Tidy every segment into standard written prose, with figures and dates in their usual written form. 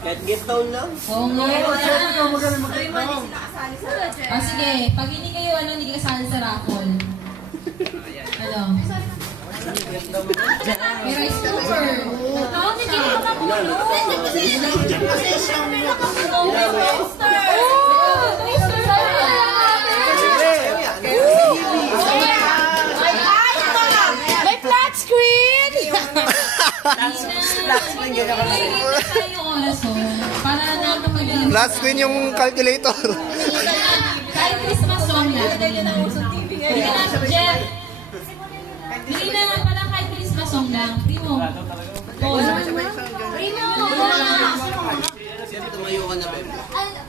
Kahit get down lang. Oo nga. Ikaw magaling mag-down. Sige, pag hindi kayo, hindi kayo kasali sa raffle. Ano? May rice cooker. Hindi ka makakulong. May flat screen! Last screen yung calculator. Kahit Christmas song na. Hindi na, Jeff. Hindi na nga pala kahit Christmas song lang. Primo. Primo! Tumayo ka na, Beb.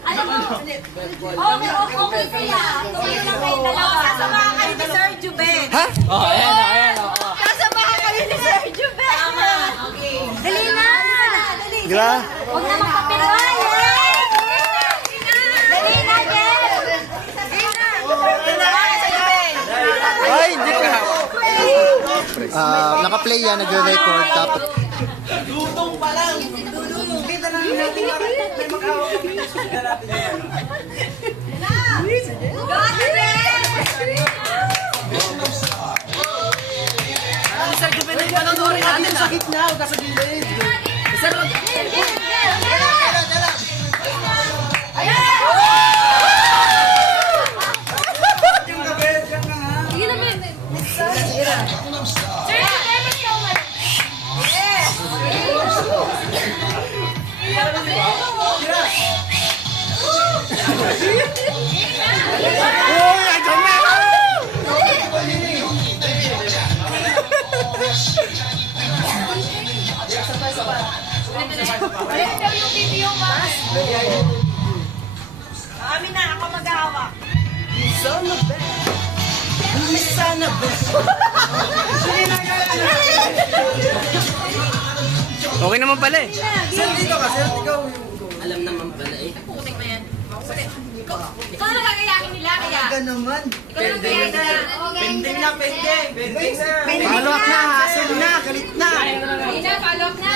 Alam mo, okay kaya. Tumayo lang kayo dalawa. Sasamahan kayo ni Sir Juben. Ha? Ayan. Sasamahan kayo ni Sir Juben. Tama. Okay. Dali na. Gra. Huwag na makapirway. Dali na, Jeff. Ay, hindi ka. Naka-play yan, nagre-record. Dapat. Dudong pa lang. Kita na natin. May maghahawak na susunod natin yan. Go, Jeff. Sir, Juben na yung panonoorin natin. Sa gitna, huwag ka sa gilid. Sir, Amin na, ako maghahawak. sana ba? Sana ba? Okay naman pala eh. Sir, dito ka. Sir, ikaw. Alam naman pala eh. Putik mo yan. Ikaw na kagayakin nila, kaya. Ka naman. Ikaw na kagayakin nila. Pending na, pending. Pending, sir. Follow up na, hassle na, galit na. Hindi na, follow up na.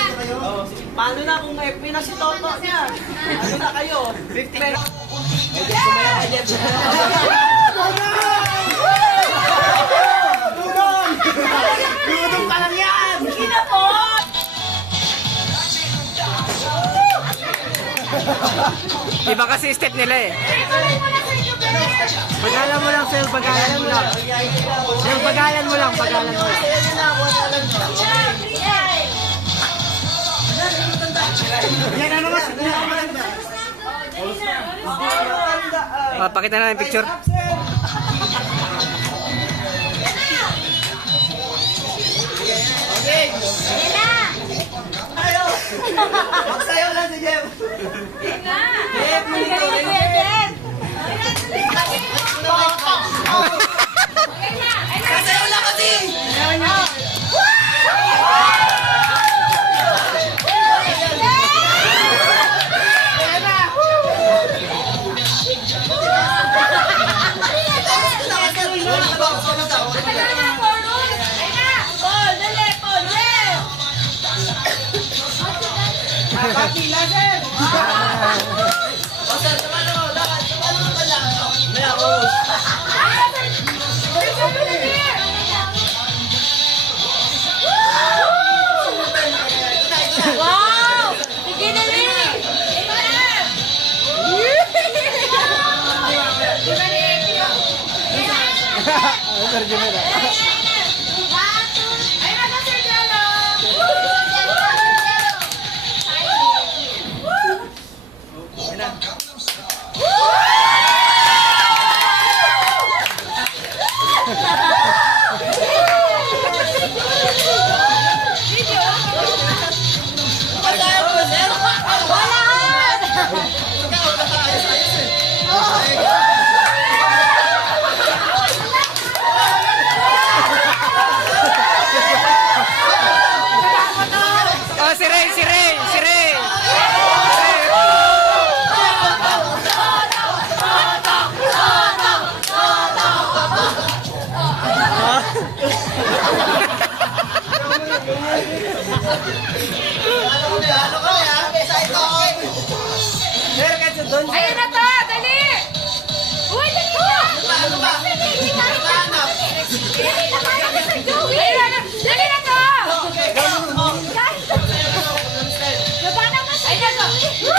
Paano na kung FB na si Toto niya? Ano na kayo? 50 pesos. Dudong pa lang yan! Sige po. Iba kasi step nila eh. Pagalan mo lang, sir. Pagalan mo lang. Sir, pagalan mo lang. Pagalan mo lang. Yan, ano mas? Pakita na yung picture. Yan na. Magsayaw lang si Jeff. Yan na. Jeff, Galing na, Kuya Jeff. Magsayaw lang kasi! Pakila, sir! O, sir, tumalo mo. Lakad, tumalo mo pala. May ako. Wow! Sige na rin! Ano kami ha? Kesa ito, okay. doon. Ayun na to! Dali! Uy, dali na! Ano ba? Dali na! Ano ba, anak? Dali na kaya na sa Joey! Ayun na! Dali na to! Guys! Baba naman sa Ayun na to!